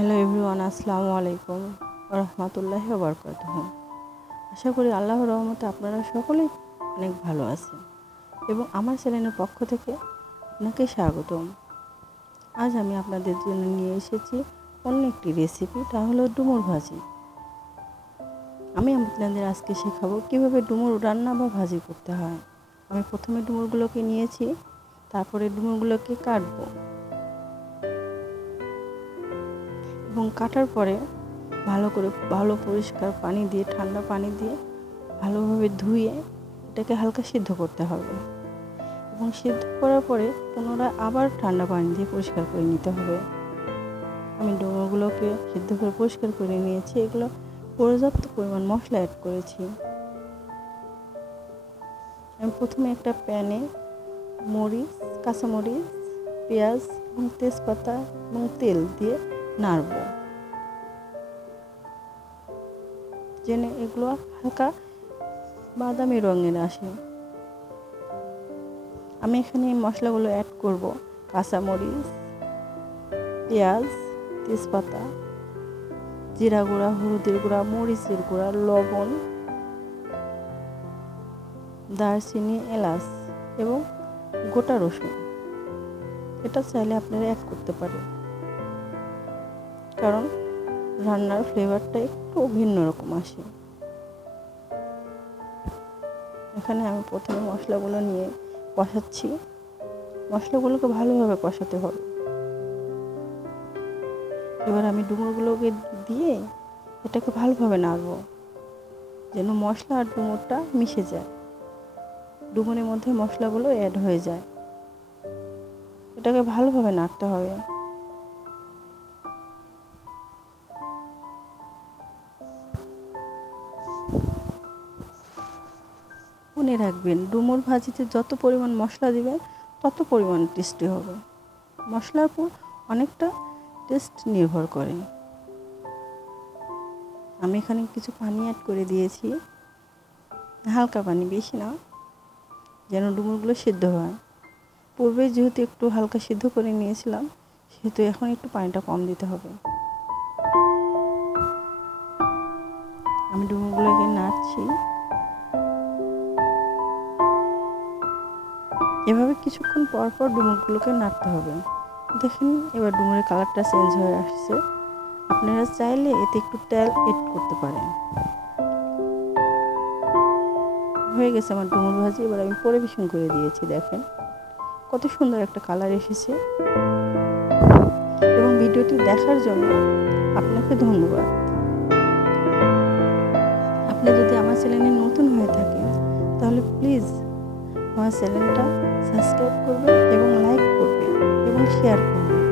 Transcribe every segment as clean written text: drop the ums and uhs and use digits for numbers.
Hello everyone, আসসালামু আলাইকুম রহমতুল্লাহি ওয়া বারাকাতুহু। আশা করি আল্লাহর রহমতে আপনারা সকলেই অনেক ভালো আছেন এবং আমার চ্যানেলের পক্ষ থেকে আপনাকে স্বাগতম। আজ আমি আপনাদের জন্য নিয়ে এসেছি অন্য একটি রেসিপি, তা হলো ডুমুর ভাজি। আমি আপনাদের আজকে শেখাবো কীভাবে ডুমুর রান্না বা ভাজি করতে হয়। আমি প্রথমে ডুমুরগুলোকে নিয়েছি, তারপরে ডুমুরগুলোকে কাটবো এবং কাটার পরে ভালো পরিষ্কার পানি দিয়ে, ঠান্ডা পানি দিয়ে ভালোভাবে ধুয়ে এটাকে হালকা সিদ্ধ করতে হবে এবং সিদ্ধ করার পরে পুনরায় আবার ঠান্ডা পানি দিয়ে পরিষ্কার করে নিতে হবে। আমি ডুমুরগুলোকে সিদ্ধ করে পরিষ্কার করে নিয়েছি। এগুলো পর্যাপ্ত পরিমাণ মশলা অ্যাড করেছি। আমি প্রথমে একটা প্যানে মরিচ, কাঁচামরিচ, পেঁয়াজ এবং তেজপাতা এবং তেল দিয়ে নাড়ব, যেন এগুলো হালকা বাদামি রঙের আসে। আমি এখানে মশলাগুলো অ্যাড করব: কাঁচামরিচ, পেঁয়াজ, তেজপাতা, জিরা গুঁড়া, হলুদের গুঁড়া, মরিচের গুঁড়া, লবণ, দারচিনি, এলাচ এবং গোটা রসুন। এটা চাইলে আপনারা অ্যাড করতে পারেন, কারণ রান্নার ফ্লেভারটা একটু ভিন্ন রকম আসে। এখানে আমি প্রথমে মশলাগুলো নিয়ে কষাচ্ছি। মশলাগুলোকে ভালোভাবে কষাতে হবে। এবার আমি ডুমুরগুলোকে দিয়ে এটাকে ভালোভাবে নাড়ব, যেন মশলা আর ডুমুরটা মিশে যায়, ডুমুরের মধ্যে মশলাগুলো অ্যাড হয়ে যায়। এটাকে ভালোভাবে নাড়তে হবে। মনে রাখবেন, ডুমুর ভাজিতে যত পরিমাণ মশলা দিবেন তত পরিমাণ টেস্টি হবে। মশলার উপর অনেকটা টেস্ট নির্ভর করে। আমি এখানে কিছু পানি অ্যাড করে দিয়েছি, হালকা পানি, বেশি না, যেন ডুমুরগুলো সিদ্ধ হয়। পূর্বে যেহেতু একটু হালকা সিদ্ধ করে নিয়েছিলাম, সেহেতু এখন একটু পানিটা কম দিতে হবে। আমি ডুমুরগুলোকে নাড়ছি। এভাবে কিছুক্ষণ পর পর ডুমুরগুলোকে নাড়তে হবে। দেখেন, এবার ডুমুরের কালারটা চেঞ্জ হয়ে আসছে। আপনারা চাইলে এতে একটু তেল অ্যাড করতে পারেন। হয়ে গেছে আমার ডুমুর ভাজি। এবার আমি পরিবেশন করে দিয়েছি। দেখেন কত সুন্দর একটা কালার এসেছে। এবং ভিডিওটি দেখার জন্য আপনাকে ধন্যবাদ। আপনি যদি আমার চ্যানেলে নতুন হয়ে থাকেন, তাহলে প্লিজ আমার চ্যানেলটা সাবস্ক্রাইব করবেন এবং লাইক করবেন এবং শেয়ার করবেন।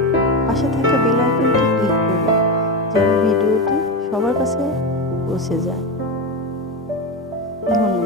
পাশে থাকা বেল আইকনটি ক্লিক করবেন, যেন ভিডিওটি সবার কাছে পৌঁছে যায়। ধন্যবাদ।